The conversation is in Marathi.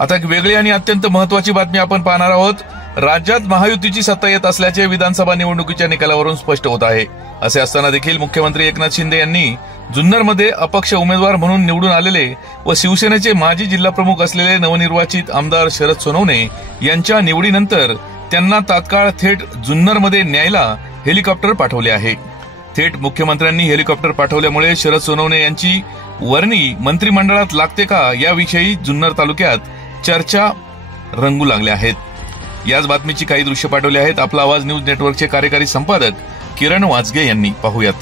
आता एक वेगळी आणि अत्यंत महत्वाची बातमी आपण पाहणार आहोत. राज्यात महायुतीची सत्ता येत असल्याचे विधानसभा निवडणुकीच्या निकालावरून स्पष्ट होत आहे. असे असताना देखील मुख्यमंत्री एकनाथ शिंदे यांनी जुन्नरमध्ये अपक्ष उमेदवार म्हणून निवडून आलेले व शिवसेनेचे माजी जिल्हाप्रमुख असलेले नवनिर्वाचित आमदार शरद सोनवणे यांच्या निवडीनंतर त्यांना तात्काळ थेट जुन्नरमध्ये न्यायला हेलिकॉप्टर पाठवले आहे. थेट मुख्यमंत्र्यांनी हेलिकॉप्टर पाठवल्यामुळे शरद सोनवणे यांची वर्णी मंत्रिमंडळात लागते का याविषयी जुन्नर तालुक्यात चर्चा रंगू लागल्या आहेत. याच बातमीची काही दृश्य पाठवली आहेत. आपला आवाज न्यूज नेटवर्कचे कार्यकारी संपादक किरण वाजगे यांनी. पाहूयात.